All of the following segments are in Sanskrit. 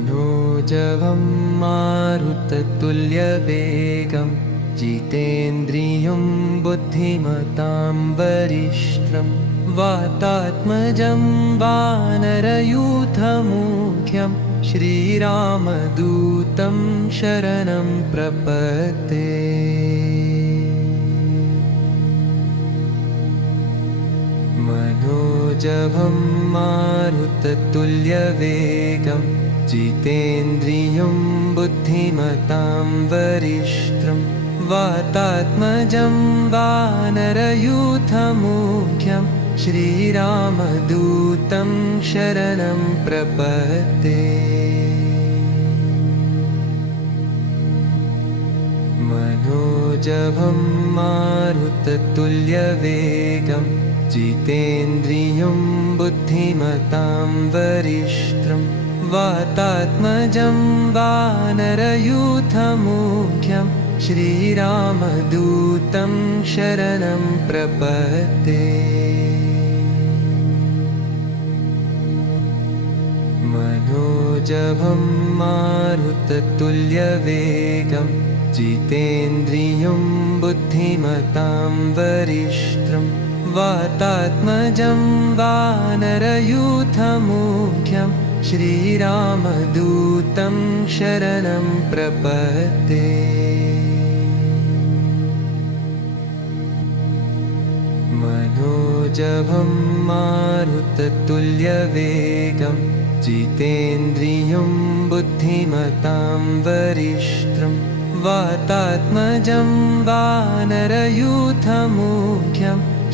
मनोजवं मारुततुल्यवेगं जितेन्द्रियं बुद्धिमतां वरिष्ठं वातात्मजं वानरयूथमुख्यं श्रीरामदूतं शरणं प्रपद्ये। मनोजवं मारुततुल्यवेगं जितेन्द्रियं बुद्धिमतां वरिष्ठं वातात्मजं वानरयूथमुख्यं श्रीरामदूतं शरणं प्रपद्ये। मनोजवं मारुततुल्यवेगं जितेन्द्रियं बुद्धिमतां वरिष्ठं वातात्मजं वानरयूथमुख्यं श्रीरामदूतं शरणं प्रपद्ये। मनोजवं मारुततुल्यवेगं जितेन्द्रियं बुद्धिमतां वरिष्ठं वातात्मजं वानरयूथमुख्यं श्रीरामदूतं शरणं प्रपद्ये। मनोजवं मारुततुल्यवेगं जितेन्द्रियं बुद्धिमतां वरिष्ठं वातात्मजं वानरयूथमुख्यं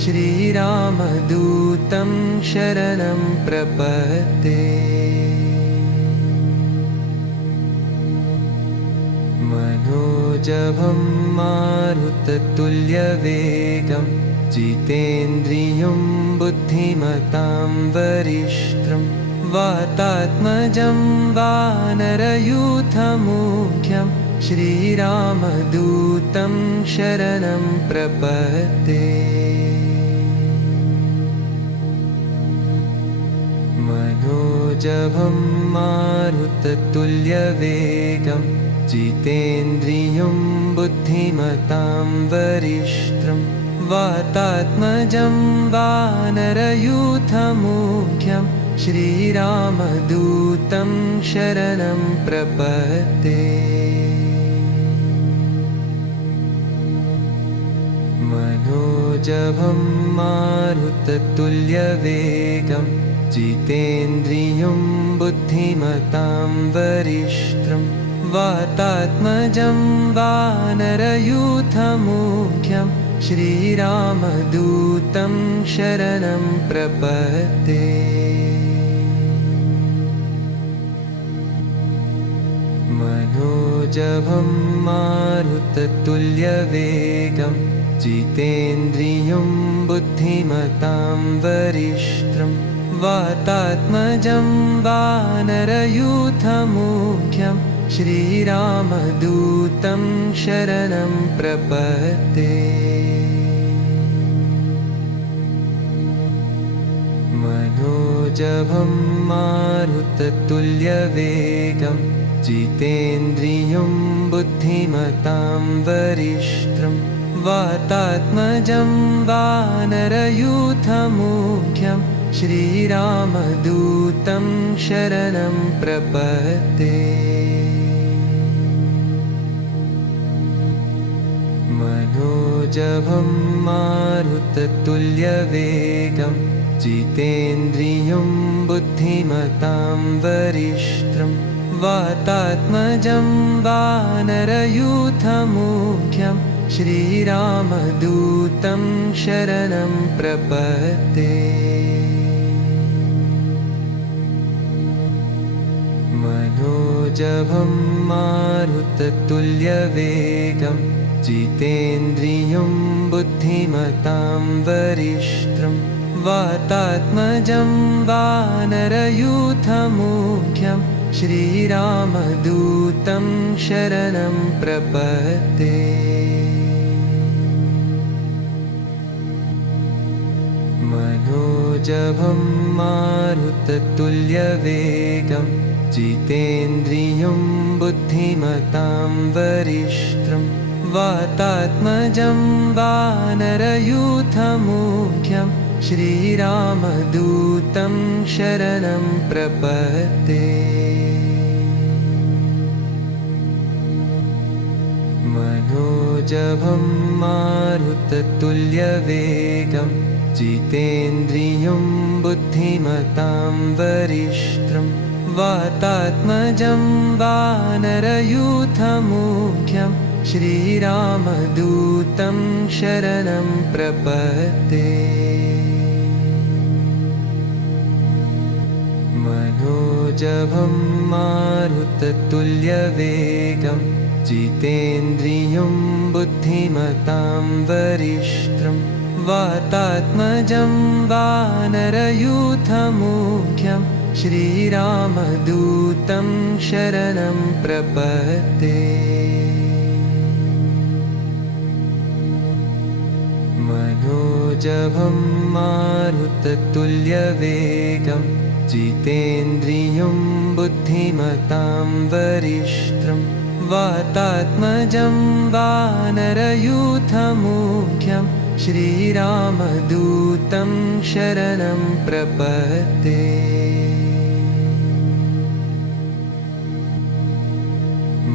श्रीरामदूतं शरणं प्रपद्ये। मनोजवं मारुततुल्यवेगं जितेन्द्रियं बुद्धिमतां वरिष्ठं वातात्मजं वानरयूथमुख्यं श्रीरामदूतं शरणं प्रपद्ये। मनोजवं मारुततुल्यवेगं जितेन्द्रियं बुद्धिमतां वरिष्ठं वातात्मजं वानरयूथमुख्यं श्रीरामदूतं शरणं प्रपद्ये। मनोजवं मारुततुल्यवेगं जितेन्द्रियं बुद्धिमतां वरिष्ठं वातात्मजं वानरयूथमुख्यं श्रीरामदूतं शरणं प्रपद्ये। मनोजवं मारुततुल्यवेगं जितेन्द्रियं बुद्धिमतां वरिष्ठं वातात्मजं वानरयूथमुख्यं श्रीरामदूतं शरणं प्रपद्ये। मनोजवं मारुततुल्यवेगं जितेन्द्रियं बुद्धिमतां वरिष्ठं वातात्मजं वानरयूथमुख्यं श्रीरामदूतं शरणं प्रपद्ये। मनोजवं मारुततुल्यवेगं जितेन्द्रियं बुद्धिमतां वरिष्ठं वातात्मजं वानरयूथमुख्यं श्रीरामदूतं शरणं प्रपद्ये। मनोजवं मारुततुल्यवेगं जितेन्द्रियं बुद्धिमतां वरिष्ठं वातात्मजं वानरयूथमुख्यं श्रीरामदूतं शरणं प्रपद्ये। मनोजवं मारुततुल्यवेगं जितेन्द्रियं बुद्धिमतां वरिष्ठं वातात्मजं वानरयूथमुख्यं श्रीरामदूतं शरणं प्रपद्ये। मनोजवं मारुततुल्यवेगं जितेन्द्रियं बुद्धिमतां वरिष्ठं वातात्मजं वानरयूथमुख्यं श्रीरामदूतं शरणं प्रपद्ये। मनोजवं मारुततुल्यवेगं जितेन्द्रियं बुद्धिमतां वरिष्ठं वातात्मजं वानरयूथमुख्यं श्रीरामदूतं शरणं प्रपद्ये। मनोजवं मारुततुल्यवेगं जितेन्द्रियं बुद्धिमतां वरिष्ठं वातात्मजं वानरयूथमुख्यं श्रीरामदूतं शरणं प्रपद्ये।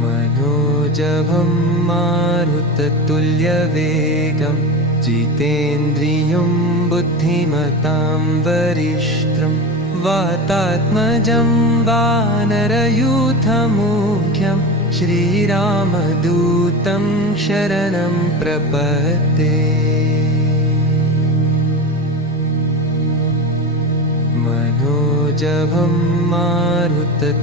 मनोजवं मारुततुल्यवेगं जितेन्द्रियं बुद्धिमतां वरिष्ठं वातात्मजं वानरयूथमुख्यं श्रीरामदूतं शरणं प्रपद्ये। मनोजवं मारुततुल्यवेगं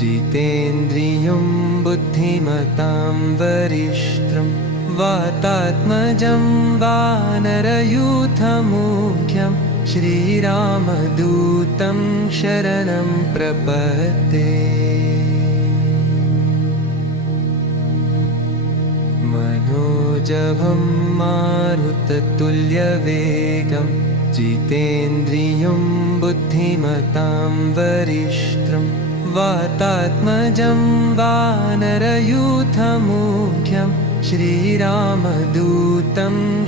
जितेन्द्रियं बुद्धिमतां वरिष्ठं वातात्मजं वानरयूथमुख्यं श्रीरामदूतं शरणं प्रपद्ये। मनोजवं मारुततुल्यवेगं जितेन्द्रियं बुद्धिमतां वरिष्ठं वातात्मजं वानरयूथमुख्यं श्रीरामदूतं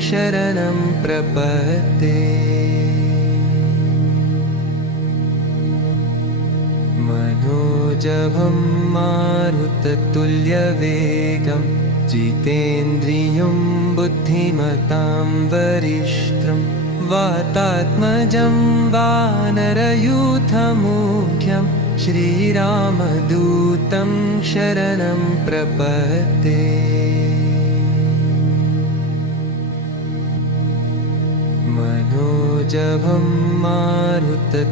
शरणं प्रपद्ये। मनोजवं मारुततुल्यवेगं जितेन्द्रियं बुद्धिमतां वरिष्ठं वातात्मजं वानरयूथमुख्यं श्रीरामदूतं शरणं प्रपद्ये। मनोजवं मारुततुल्यवेगं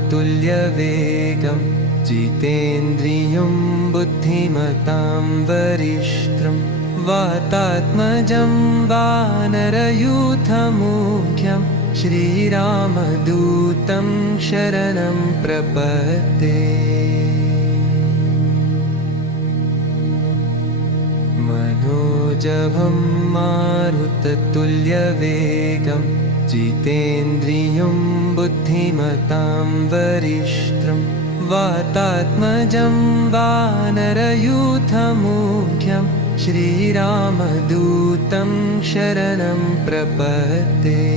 जितेन्द्रियं बुद्धिमतां वरिष्ठं वातात्मजं वानरयूथमुख्यं श्रीरामदूतं शरणं प्रपद्ये। मनोजवं मारुततुल्यवेगं जितेन्द्रियं बुद्धिमतां वरिष्ठं वातात्मजं वानरयूथमुख्यं श्रीरामदूतं शरणं प्रपद्ये।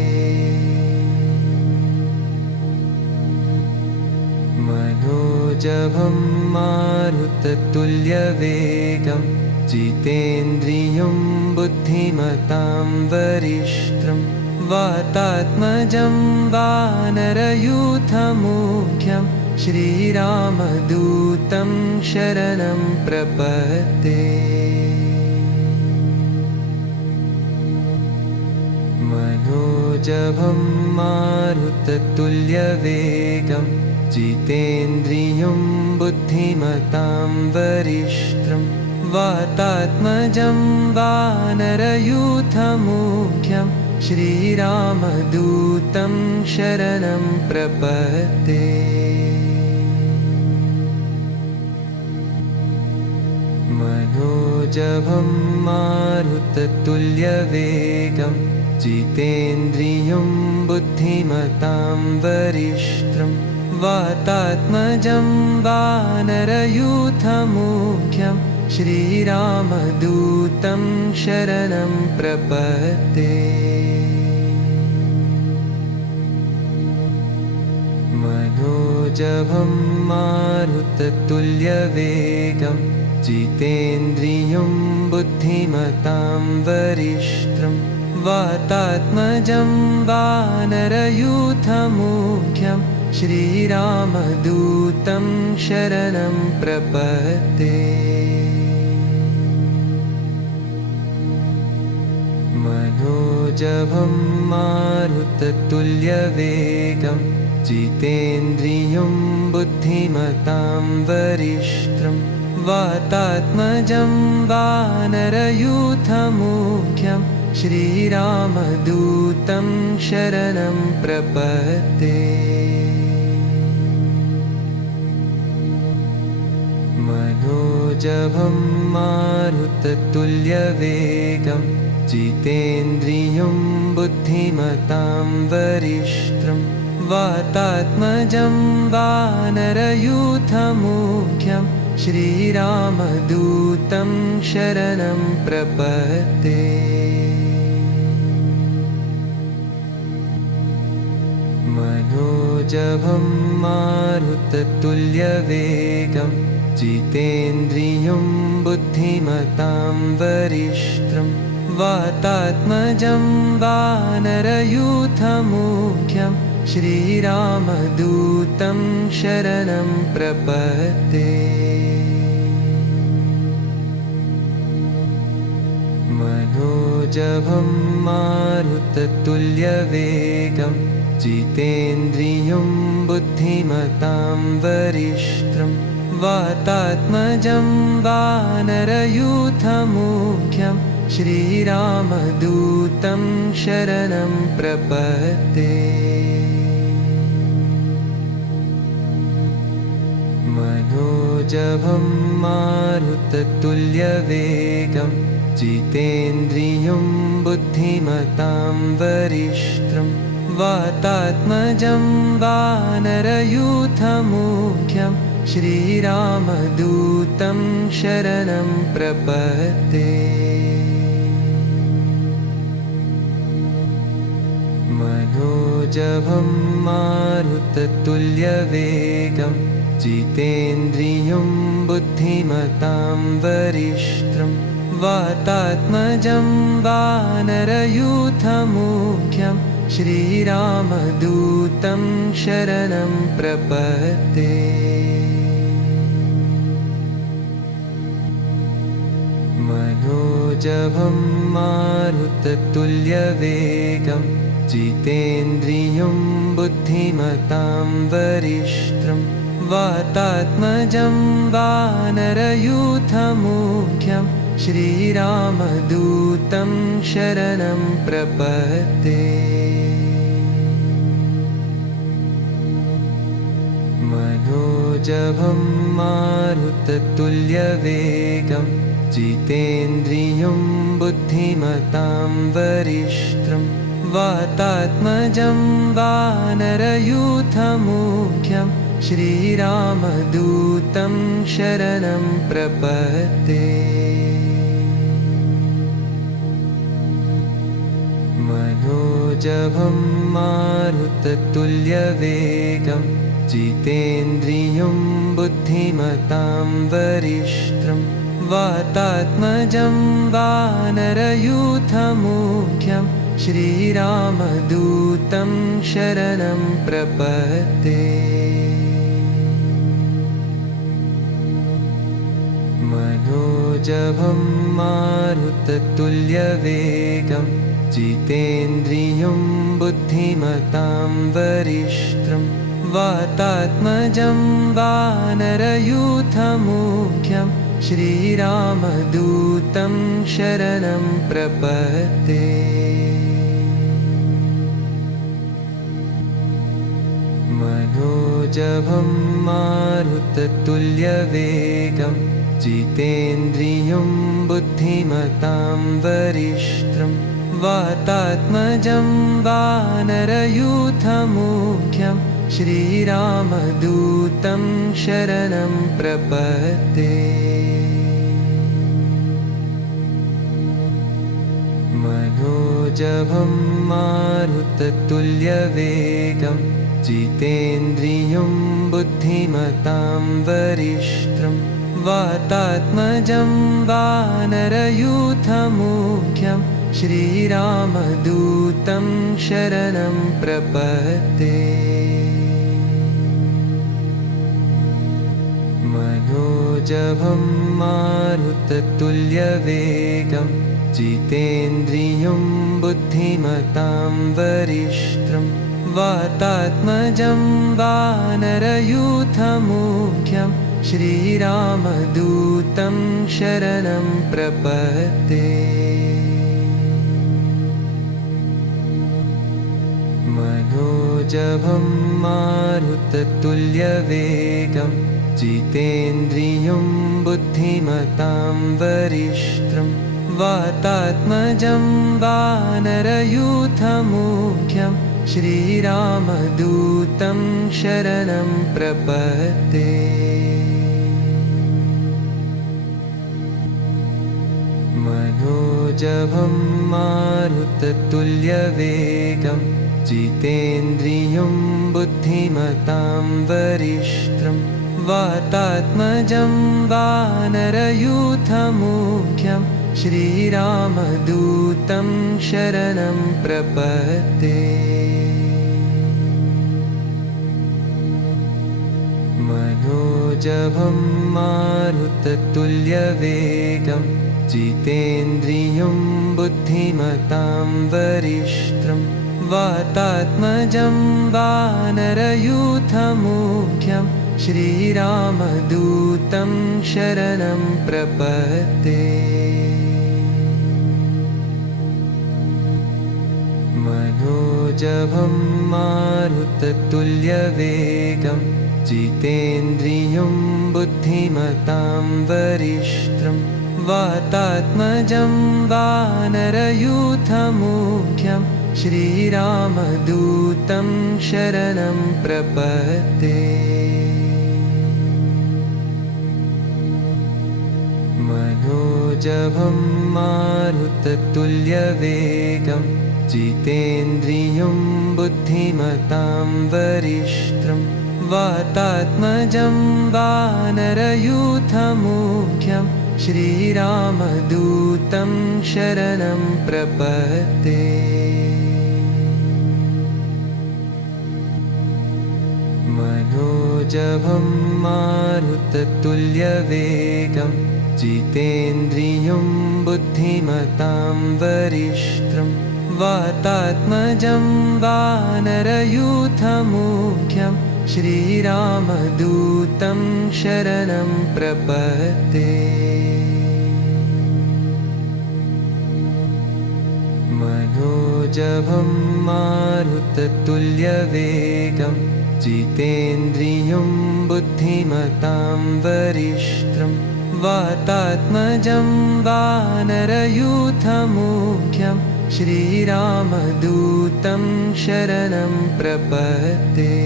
मनोजवं मारुततुल्यवेगं जितेन्द्रियं बुद्धिमतां वरिष्ठं वातात्मजं वानरयूथमुख्यं श्रीरामदूतं शरणं प्रपद्ये। मनोजवं मारुततुल्यवेगं जितेन्द्रियं बुद्धिमतां वरिष्ठं वातात्मजं वानरयूथमुख्यं श्रीरामदूतं शरणं प्रपद्ये। मनोजवं मारुततुल्यवेगं जितेन्द्रियं बुद्धिमतां वरिष्ठं वातात्मजं वानरयूथमुख्यं श्रीरामदूतं शरणं प्रपद्ये। मनोजवं मारुततुल्यवेगं जितेन्द्रियं बुद्धिमतां वरिष्ठं वातात्मजं वानरयूथमुख्यं श्रीरामदूतं शरणं प्रपद्ये। मनोजवं मारुततुल्यवेगं जितेन्द्रियं बुद्धिमतां वरिष्ठं वातात्मजं वानरयूथमुख्यं श्रीरामदूतं शरणं प्रपद्ये। मनोजवं मारुततुल्यवेगं जितेन्द्रियं बुद्धिमतां वरिष्ठं वातात्मजं वानरयूथमुख्यं श्रीरामदूतं शरणं प्रपद्ये। मनोजवं मारुततुल्यवेगं जितेन्द्रियं बुद्धिमतां वरिष्ठं वातात्मजं वानरयूथमुख्यं श्रीरामदूतं शरणं प्रपद्ये। मनोजवं मारुततुल्यवेगं जितेन्द्रियं बुद्धिमतां वरिष्ठं वातात्मजं वानरयूथमुख्यं श्रीरामदूतं शरणं प्रपद्ये। मनोजवं मारुततुल्यवेगं जितेन्द्रियं बुद्धिमतां वरिष्ठं वातात्मजं वानरयूथमुख्यं श्रीरामदूतं शरणं प्रपद्ये। मनोजवं मारुततुल्यवेगं जितेन्द्रियं बुद्धिमतां वरिष्ठं वातात्मजं वानरयूथमुख्यं श्रीरामदूतं शरणं प्रपद्ये। मनोजवं मारुततुल्यवेगं जितेन्द्रियं बुद्धिमतां वरिष्ठं वातात्मजं वानरयूथमुख्यं श्रीरामदूतं शरणं प्रपद्ये। मनोजवं मारुततुल्यवेगं जितेन्द्रियं बुद्धिमतां वरिष्ठं वातात्मजं वानरयूथमुख्यं श्रीरामदूतं शरणं प्रपद्ये। मनोजवं मारुततुल्यवेगं जितेन्द्रियं बुद्धिमतां वरिष्ठं वातात्मजं वानरयूथमुख्यं श्रीरामदूतं शरणं प्रपद्ये। मनोजवं मारुततुल्यवेगं जितेन्द्रियं बुद्धिमतां वरिष्ठं वातात्मजं वानरयूथमुख्यं श्रीरामदूतं शरणं प्रपद्ये। मनोजवं मारुततुल्यवेगं जितेन्द्रियं बुद्धिमतां वरिष्ठं वातात्मजं वानरयूथमुख्यं श्रीरामदूतं शरणं प्रपद्ये। मनोजवं मारुततुल्यवेगं जितेन्द्रियं बुद्धिमतां वरिष्ठं वातात्मजं वानरयूथमुख्यं श्रीरामदूतं शरणं प्रपद्ये। मनोजवं मारुततुल्यवेगं जितेन्द्रियं बुद्धिमतां वरिष्ठं वातात्मजं वानरयूथमुख्यं श्रीरामदूतं शरणं प्रपद्ये। मनोजवं मारुततुल्यवेगं जितेन्द्रियं बुद्धिमतां वरिष्ठं वातात्मजं वानरयूथमुख्यं श्रीरामदूतं शरणं प्रपद्ये। मनोजवं मारुततुल्यवेगं जितेन्द्रियं बुद्धिमतां वरिष्ठं वातात्मजं वानरयूथमुख्यं श्रीरामदूतं शरणं प्रपद्ये। मनोजवं मारुततुल्यवेगं जितेन्द्रियं बुद्धिमतां वरिष्ठं वातात्मजं वानरयूथमुख्यं श्रीरामदूतं शरणं प्रपद्ये। मनोजवं मारुततुल्यवेगं जितेन्द्रियं बुद्धिमतां वरिष्ठं वातात्मजं वानरयूथमुख्यं श्रीरामदूतं शरणं प्रपद्ये। मनोजवं मारुततुल्यवेगं जितेन्द्रियं बुद्धिमतां वरिष्ठं वातात्मजं वानरयूथमुख्यं श्रीरामदूतं शरणं प्रपद्ये। मनोजवं मारुततुल्यवेगं जितेन्द्रियं बुद्धिमतां वरिष्ठं वातात्मजं वानरयूथमुख्यं श्रीरामदूतं शरणं प्रपद्ये। मनोजवं मारुततुल्यवेगं जितेन्द्रियं बुद्धिमतां वरिष्ठं वातात्मजं वानरयूथमुख्यं श्रीरामदूतं शरणं प्रपद्ये।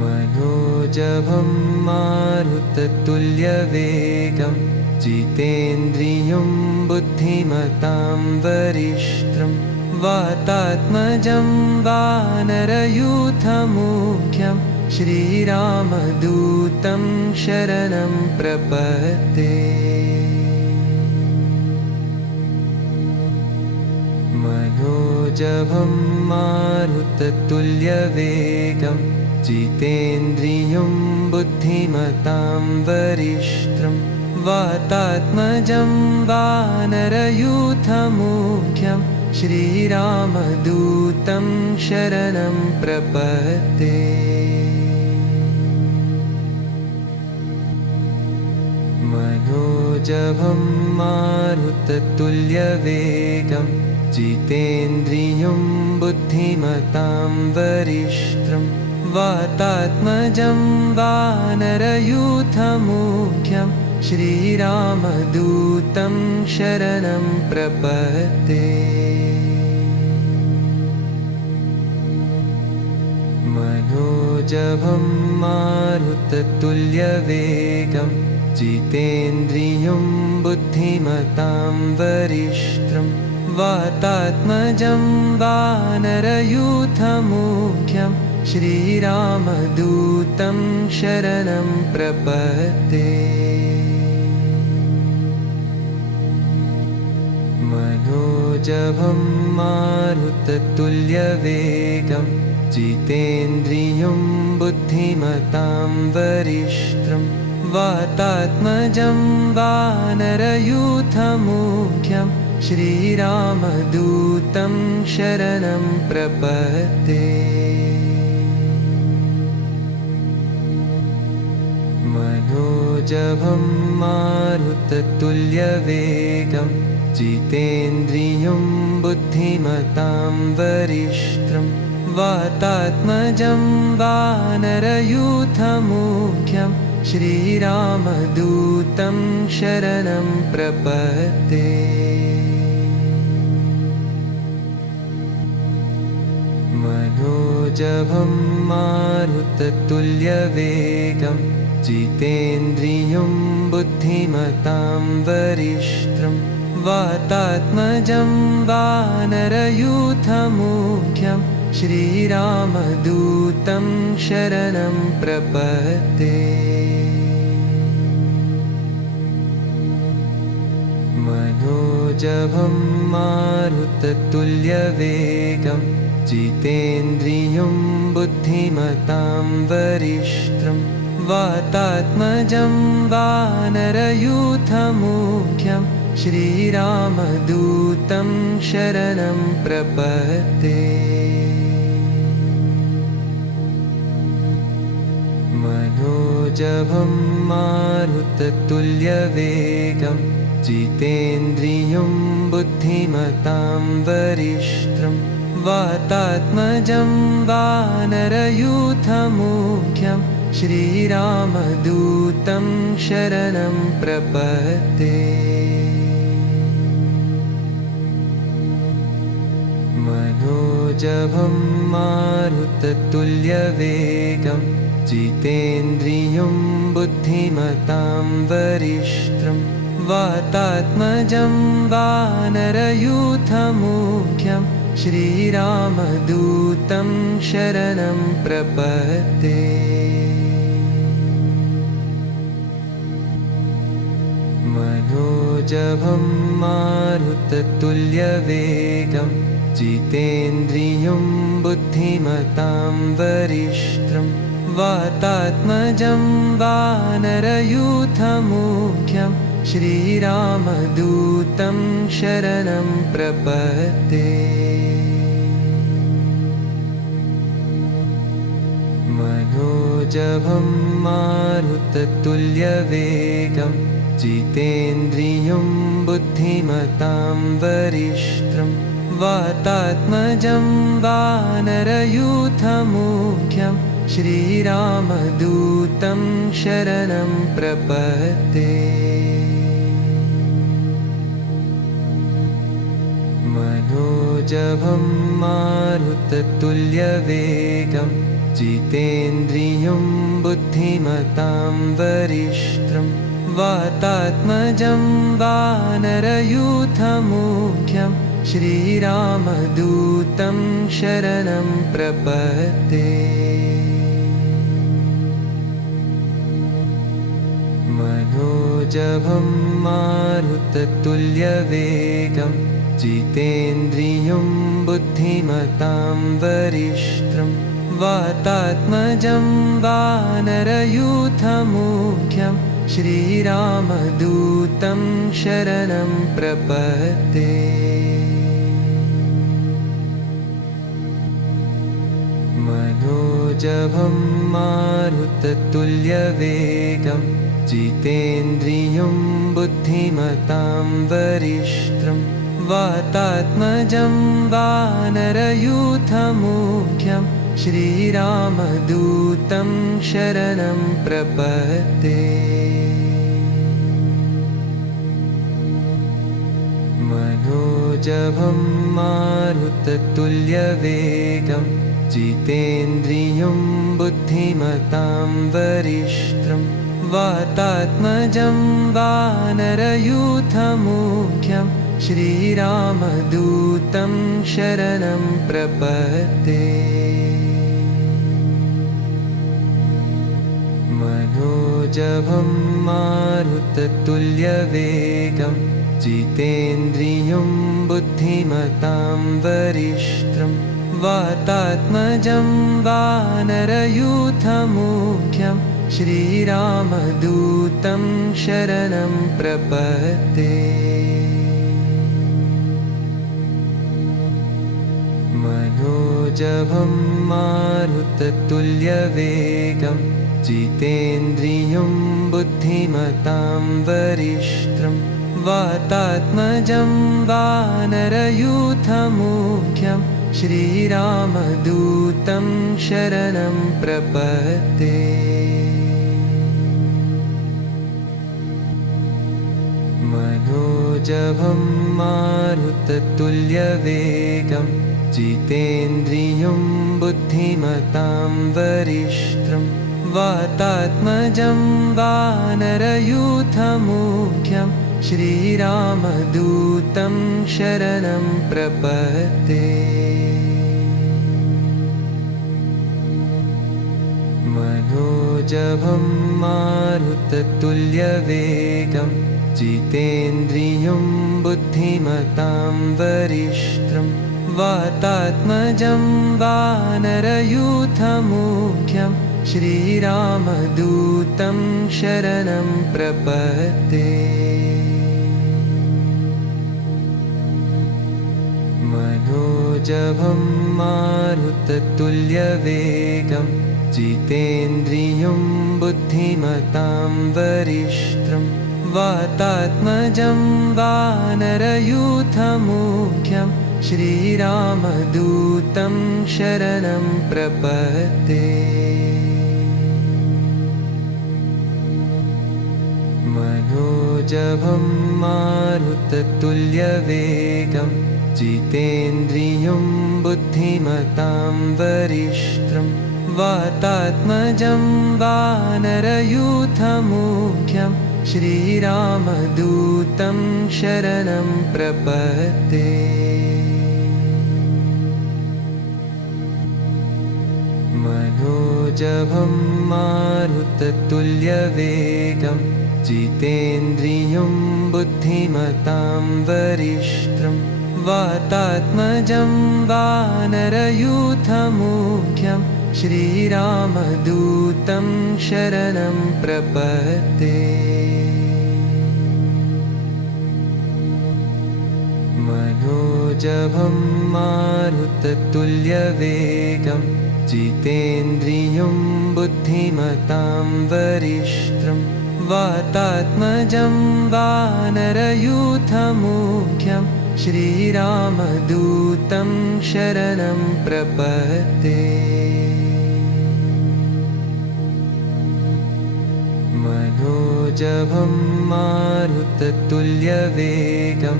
मनोजवं मारुततुल्यवेगं जितेन्द्रियं बुद्धिमतां वरिष्ठं वातात्मजं वानरयूथमुख्यं श्रीरामदूतं शरणं प्रपद्ये। मनोजवं मारुततुल्यवेगं जितेन्द्रियं बुद्धिमतां वरिष्ठं वातात्मजं वानरयूथमुख्यं श्रीरामदूतं शरणं प्रपद्ये। मनोजवं मारुततुल्यवेगं जितेन्द्रियं बुद्धिमतां वरिष्ठं वातात्मजं वानरयूथमुख्यं श्रीरामदूतं शरणं प्रपद्ये। मनोजवं मारुततुल्यवेगं जितेन्द्रियं बुद्धिमतां वरिष्ठं वातात्मजं वानरयूथमुख्यं श्रीरामदूतं शरणं प्रपद्ये। मनोजवं मारुततुल्यवेगं जितेन्द्रियं बुद्धिमतां वरिष्ठं वातात्मजं वानरयूथमुख्यं श्रीरामदूतं शरणं प्रपद्ये। मनोजवं मारुततुल्यवेगं जितेन्द्रियं बुद्धिमतां वरिष्ठं वातात्मजं वानरयूथमुख्यं श्रीरामदूतं शरणं प्रपद्ये। मनोजवं मारुततुल्यवेगं जितेन्द्रियं बुद्धिमतां वरिष्ठं वातात्मजं वानरयूथमुख्यं श्रीरामदूतं शरणं प्रपद्ये। मनोजवं मारुततुल्यवेगं जितेन्द्रियं बुद्धिमतां वरिष्ठं वातात्मजं वानरयूथमुख्यं श्रीरामदूतं शरणं प्रपद्ये। मनोजवं मारुततुल्यवेगं जितेन्द्रियं बुद्धिमतां वरिष्ठं वातात्मजं वानरयूथमुख्यं श्रीरामदूतं शरणं प्रपद्ये। मनोजवं मारुततुल्यवेगं जितेन्द्रियं बुद्धिमतां वरिष्ठं वातात्मजं वानरयूथमुख्यं श्रीरामदूतं शरणं प्रपद्ये। मनोजवं मारुततुल्यवेगं जितेन्द्रियं बुद्धिमतां वरिष्ठं वातात्मजं वानरयूथमुख्यं श्रीरामदूतं शरणं प्रपद्ये। मनोजवं मारुततुल्यवेगं जितेन्द्रियं बुद्धिमतां वरिष्ठं वातात्मजं वानरयूथमुख्यं श्रीरामदूतं शरणं प्रपद्ये। मनोजवं मारुततुल्यवेगं जितेन्द्रियं बुद्धिमतां वरिष्ठं वातात्मजं वानरयूथमुख्यं श्रीरामदूतं शरणं प्रपद्ये। मनोजवं मारुततुल्यवेगं जितेन्द्रियं बुद्धिमतां वरिष्ठं वातात्मजं वानरयूथमुख्यं श्रीरामदूतं शरणं प्रपद्ये। मनोजवं मारुततुल्यवेगं जितेन्द्रियं बुद्धिमतां वरिष्ठं वातात्मजं वानरयूथमुख्यं श्रीरामदूतं शरणं प्रपद्ये। मनोजवं मारुततुल्यवेगं जितेन्द्रियं बुद्धिमतां वरिष्ठं वातात्मजं वानरयूथमुख्यं श्रीरामदूतं शरणं प्रपद्ये। मनोजवं मारुततुल्यवेगं जितेन्द्रियं बुद्धिमतां वरिष्ठं वातात्मजं वानरयूथमुख्यं श्रीरामदूतं शरणं प्रपद्ये। मनोजवं मारुततुल्यवेगं जितेन्द्रियं बुद्धिमतां वरिष्ठं वातात्मजं वानरयूथमुख्यं श्रीरामदूतं शरणं प्रपद्ये। मनोजवं मारुततुल्यवेगं जितेन्द्रियं बुद्धिमतां वरिष्ठं वातात्मजं वानरयूथमुख्यं श्रीरामदूतं शरणं प्रपद्ये। मनोजवं मारुततुल्यवेगं जितेन्द्रियं बुद्धिमतां वरिष्ठं वातात्मजं वानरयूथमुख्यं श्रीरामदूतं शरणं प्रपद्ये। मनोजवं मारुततुल्यवेगं जितेन्द्रियं बुद्धिमतां वरिष्ठं वातात्मजं वानरयूथमुख्यं श्रीरामदूतं शरणं प्रपद्ये। मनोजवं मारुततुल्यवेगं जितेन्द्रियं बुद्धिमतां वरिष्ठं वातात्मजं वानरयूथमुख्यं श्रीरामदूतं शरणं प्रपद्ये। मनोजवं मारुततुल्यवेगं जितेन्द्रियं बुद्धिमतां वरिष्ठं वातात्मजं वानरयूथमुख्यं श्रीरामदूतं शरणं प्रपद्ये। मनोजवं मारुततुल्यवेगं जितेन्द्रियं बुद्धिमतां वरिष्ठं वातात्मजं वानरयूथमुख्यं श्रीरामदूतं शरणं प्रपद्ये। मनोजवं मारुततुल्यवेगं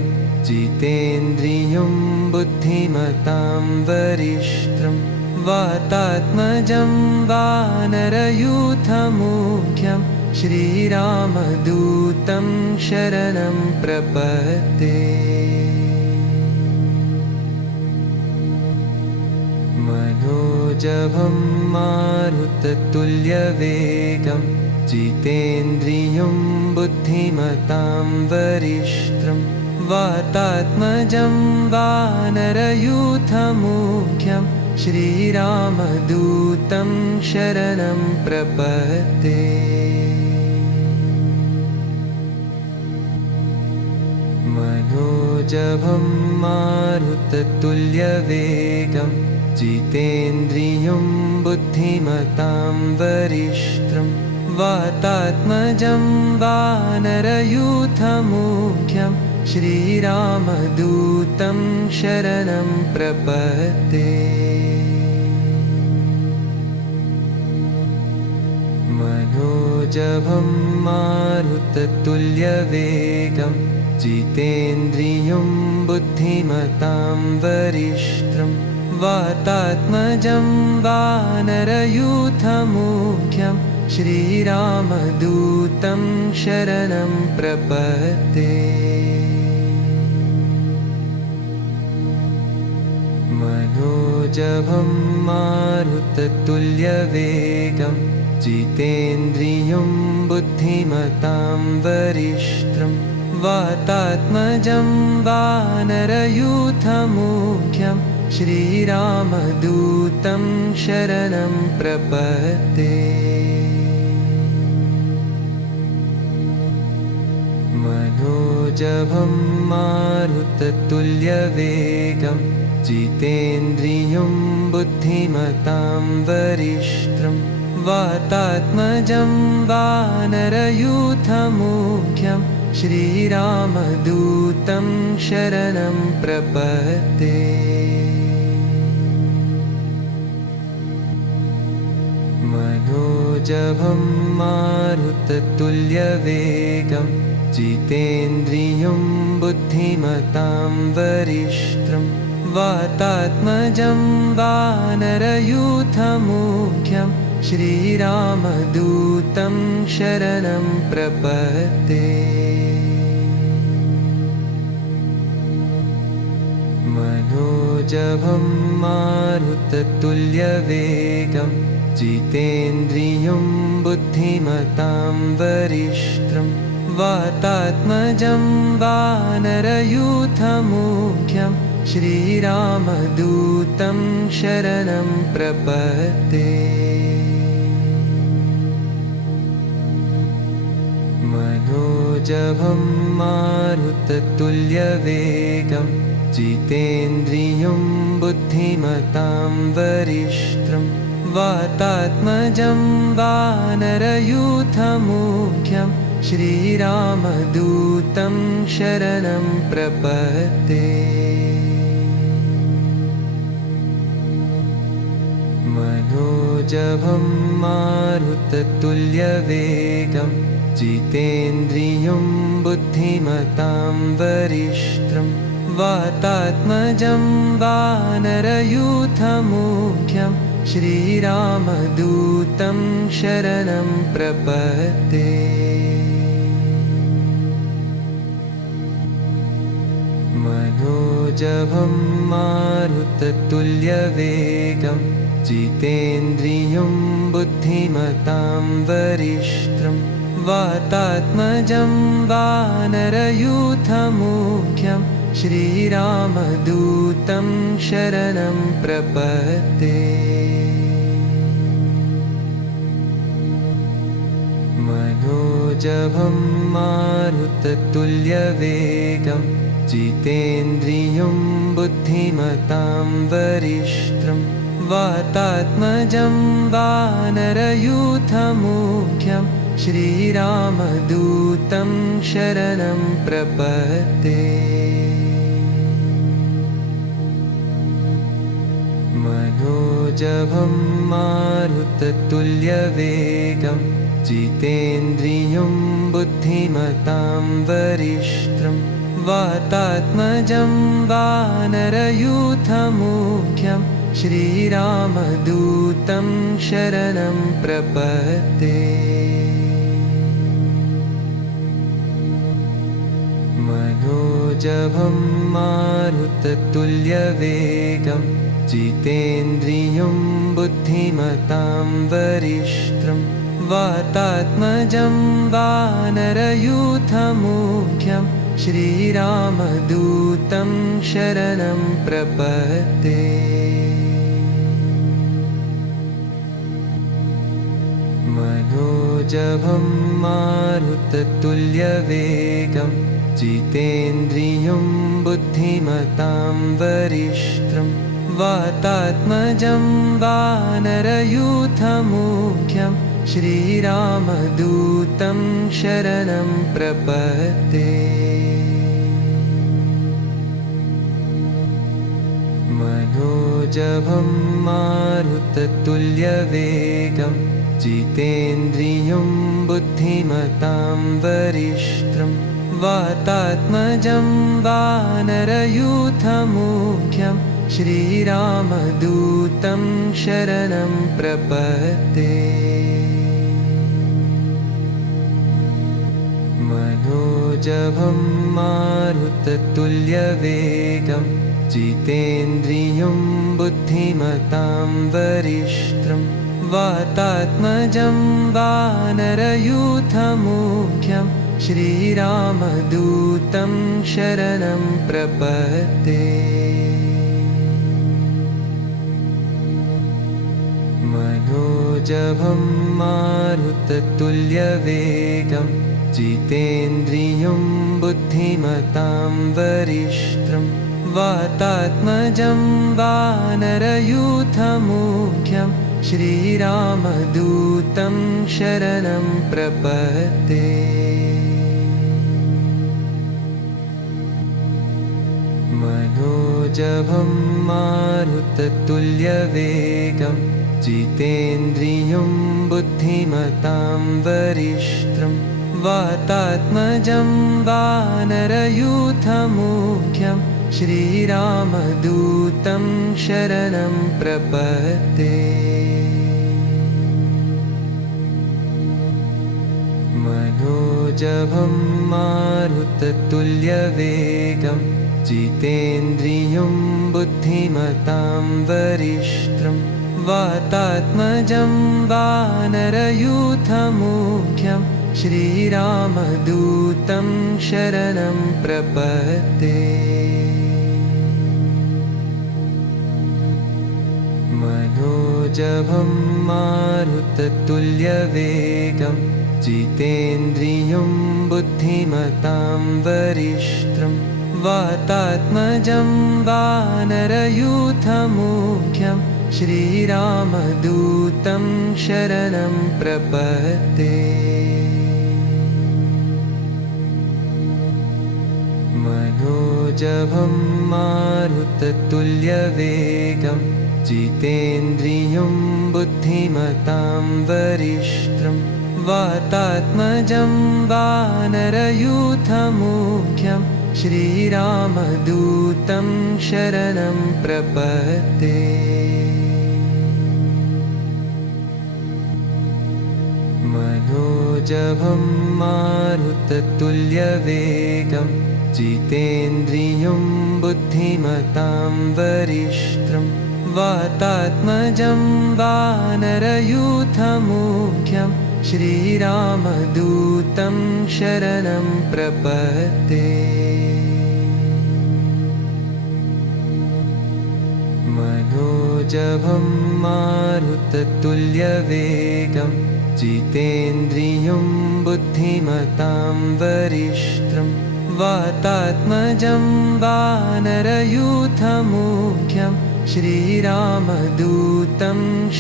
जितेन्द्रियं बुद्धिमतां वरिष्ठं वातात्मजं वानरयूथमुख्यं श्रीरामदूतं शरणं प्रपद्ये। मनोजवं मारुततुल्यवेगं जितेन्द्रियं बुद्धिमतां वरिष्ठं वातात्मजं वानरयूथमुख्यं श्रीरामदूतं शरणं प्रपद्ये। मनोजवं मारुततुल्यवेगं जितेन्द्रियं बुद्धिमतां वरिष्ठं वातात्मजं वानरयूथमुख्यं श्रीरामदूतं शरणं प्रपद्ये। मनोजवं मारुततुल्यवेगं जितेन्द्रियं बुद्धिमतां वरिष्ठं वातात्मजं वानरयूथमुख्यं श्रीरामदूतं शरणं प्रपद्ये। मनोजवं मारुततुल्यवेगं जितेन्द्रियं बुद्धिमतां वरिष्ठं वातात्मजं वानरयूथमुख्यं श्रीरामदूतं शरणं प्रपद्ये। मनोजवं मारुततुल्यवेगं जितेन्द्रियं बुद्धिमतां वरिष्ठं वातात्मजं वानरयूथमुख्यं श्रीरामदूतं शरणं प्रपद्ये। मनोजवं मारुततुल्यवेगं जितेन्द्रियं बुद्धिमतां वरिष्ठं वातात्मजं वानरयूथमुख्यं श्रीरामदूतं शरणं प्रपद्ये। मनोजवं मारुततुल्यवेगं जितेन्द्रियं बुद्धिमतां वरिष्ठं वातात्मजं वानरयूथमुख्यं श्रीरामदूतं शरणं प्रपद्ये। मनोजवं मारुततुल्यवेगं जितेन्द्रियं बुद्धिमतां वरिष्ठं वातात्मजं वानरयूथमुख्यं श्रीरामदूतं शरणं प्रपद्ये। मनोजवं मारुततुल्यवेगं जितेन्द्रियं बुद्धिमतां वरिष्ठं वातात्मजं वानरयूथमुख्यं श्रीरामदूतं शरणं प्रपद्ये। मनोजवं मारुततुल्यवेगं जितेन्द्रियं बुद्धिमतां वरिष्ठं वातात्मजं वानरयूथमुख्यं श्रीरामदूतं शरणं प्रपद्ये। मनोजवं मारुततुल्यवेगं जितेन्द्रियं बुद्धिमतां वरिष्ठं वातात्मजं वानरयूथमुख्यं श्रीरामदूतं शरणं प्रपद्ये। मनोजवं मारुततुल्यवेगं जितेन्द्रियं बुद्धिमतां वरिष्ठं वातात्मजं वानरयूथमुख्यं श्रीरामदूतं शरणं प्रपद्ये। मनोजवं मारुततुल्यवेगं जितेन्द्रियं बुद्धिमतां वरिष्ठं वातात्मजं वानरयूथमुख्यं श्रीरामदूतं शरणं प्रपद्ये। मनोजवं मारुततुल्यवेगं जितेन्द्रियं बुद्धिमतां वरिष्ठं वातात्मजं वानरयूथमुख्यं श्रीरामदूतं शरणं प्रपद्ये। मनोजवं मारुततुल्यवेगं जितेन्द्रियं बुद्धिमतां वरिष्ठं वातात्मजं वानरयूथमुख्यं श्रीरामदूतं शरणं प्रपद्ये। मनोजवं मारुततुल्यवेगं जितेन्द्रियं बुद्धिमतां वरिष्ठं वातात्मजं वानरयूथमुख्यं श्रीरामदूतं शरणं प्रपद्ये। मनोजवं मारुततुल्यवेगं जितेन्द्रियं बुद्धिमतां वरिष्ठं वातात्मजं वानरयूथमुख्यं श्रीरामदूतं शरणं प्रपद्ये। मनोजवं मारुततुल्यवेगं जितेन्द्रियं बुद्धिमतां वरिष्ठं वातात्मजं वानरयूथमुख्यं श्रीरामदूतं शरणं प्रपद्ये। मनोजवं मारुततुल्यवेगं जितेन्द्रियं बुद्धिमतां वरिष्ठं वातात्मजं वानरयूथमुख्यं श्रीरामदूतं शरणं प्रपद्ये। मनोजवं मारुततुल्यवेगं जितेन्द्रियं बुद्धिमतां वरिष्ठं वातात्मजं वानरयूथमुख्यं श्रीरामदूतं शरणं प्रपद्ये। मनोजवं मारुततुल्यवेगं जितेन्द्रियं बुद्धिमतां वरिष्ठं वातात्मजं वानरयूथमुख्यं श्रीरामदूतं शरणं प्रपद्ये। मनोजवं मारुततुल्यवेगं जितेन्द्रियं बुद्धिमतां वरिष्ठं वातात्मजं वानरयूथमुख्यं श्रीरामदूतं शरणं प्रपद्ये। मनोजवं मारुततुल्यवेगं जितेन्द्रियं बुद्धिमतां वरिष्ठं वातात्मजं वानरयूथमुख्यं श्रीरामदूतं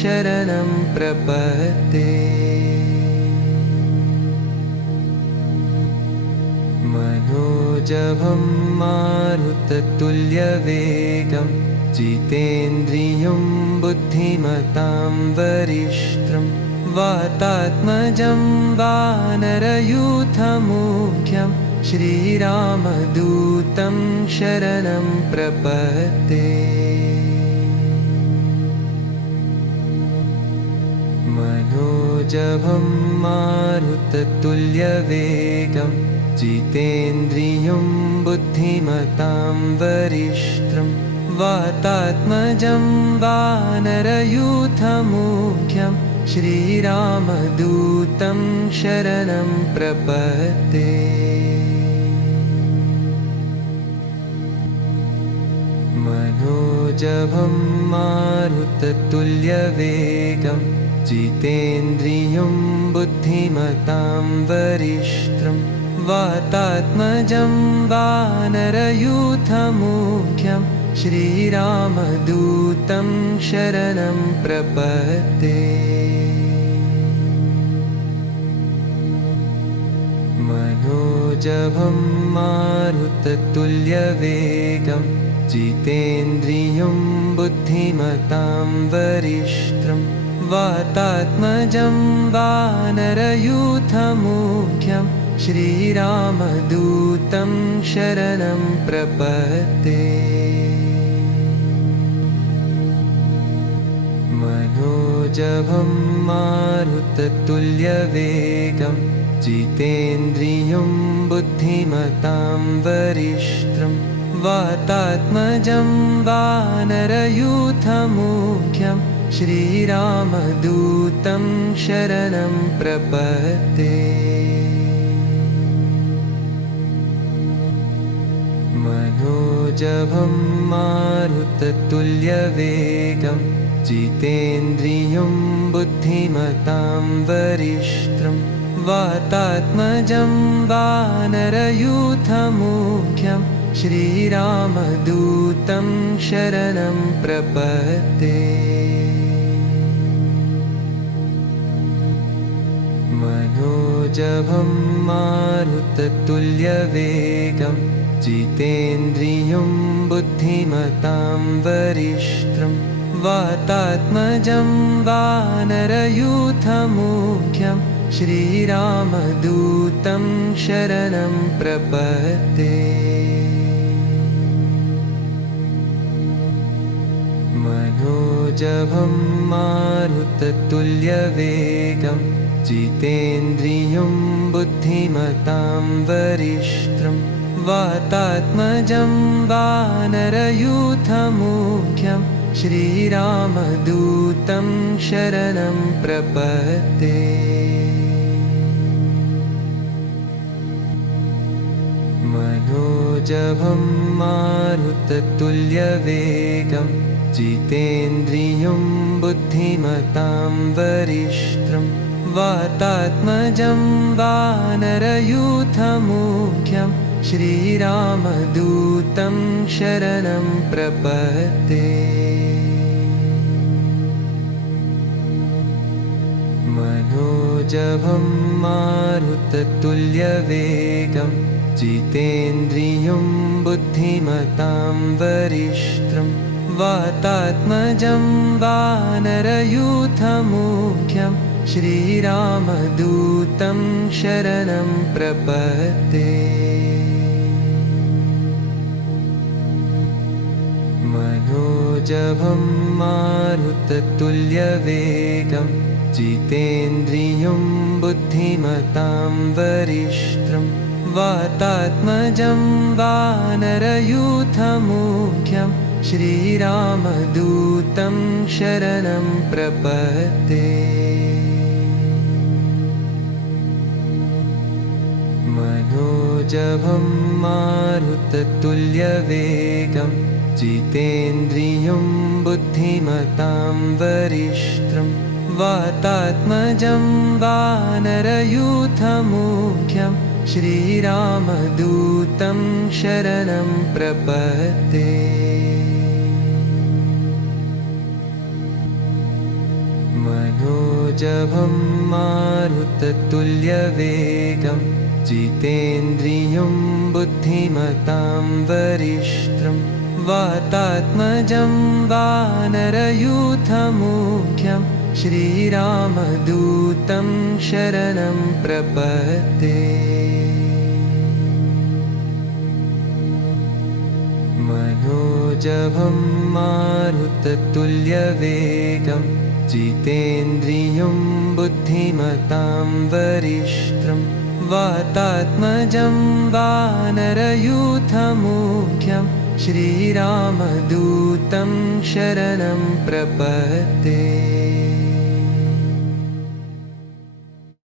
शरणं प्रपद्ये। मनोजवं मारुततुल्यवेगं जितेन्द्रियं बुद्धिमतां वरिष्ठं वातात्मजं वानरयूथमुख्यं श्रीरामदूतं शरणं प्रपद्ये। मनोजवं मारुततुल्यवेगं जितेन्द्रियं बुद्धिमतां वरिष्ठं वातात्मजं वानरयूथमुख्यं श्रीरामदूतं शरणं प्रपद्ये। मनोजवं मारुततुल्यवेगं जितेन्द्रियं बुद्धिमतां वरिष्ठं वातात्मजं वानरयूथमुख्यं श्रीरामदूतं शरणं प्रपद्ये। मनोजवं मारुततुल्यवेगं जितेन्द्रियं बुद्धिमतां वरिष्ठं वातात्मजं वानरयूथमुख्यं श्रीरामदूतं शरणं प्रपद्ये। मनोजवं मारुततुल्यवेगं जितेन्द्रियं बुद्धिमतां वरिष्ठं वातात्मजं वानरयूथमुख्यं श्रीरामदूतं शरणं प्रपद्ये। मनोजवं मारुततुल्यवेगं जितेन्द्रियं बुद्धिमतां वरिष्ठं वातात्मजं वानरयूथमुख्यं श्रीरामदूतं शरणं प्रपद्ये। मनोजवं मारुततुल्यवेगं जितेन्द्रियं बुद्धिमतां वरिष्ठं वातात्मजं वानरयूथमुख्यं श्रीरामदूतं शरणं प्रपद्ये। मनोजवं मारुततुल्यवेगं जितेन्द्रियं बुद्धिमतां वरिष्ठं वातात्मजं वानरयूथमुख्यं श्रीरामदूतं शरणं प्रपद्ये। मनोजवं मारुततुल्यवेगं जितेन्द्रियं बुद्धिमतां वरिष्ठं वातात्मजं वानरयूथमुख्यं श्रीरामदूतं शरणं प्रपद्ये। मनोजवं मारुततुल्यवेगं जितेन्द्रियं बुद्धिमतां वरिष्ठं वातात्मजं वानरयूथमुख्यं श्रीरामदूतं शरणं प्रपद्ये। मनोजवं मारुततुल्यवेगं जितेन्द्रियं बुद्धिमतां वरिष्ठं वातात्मजं वानरयूथमुख्यं श्रीरामदूतं शरणं प्रपद्ये। मनोजवं मारुततुल्यवेगं जितेन्द्रियं बुद्धिमतां वरिष्ठं वातात्मजं वानरयूथमुख्यं श्रीरामदूतं शरणं प्रपद्ये। मनोजवं मारुततुल्यवेगं जितेन्द्रियं बुद्धिमतां वरिष्ठं वातात्मजं वानरयूथमुख्यं श्रीरामदूतं शरणं प्रपद्ये। मनोजवं मारुततुल्यवेगं जितेन्द्रियं बुद्धिमतां वरिष्ठं वातात्मजं वानरयूथमुख्यं श्रीरामदूतं शरणं प्रपद्ये।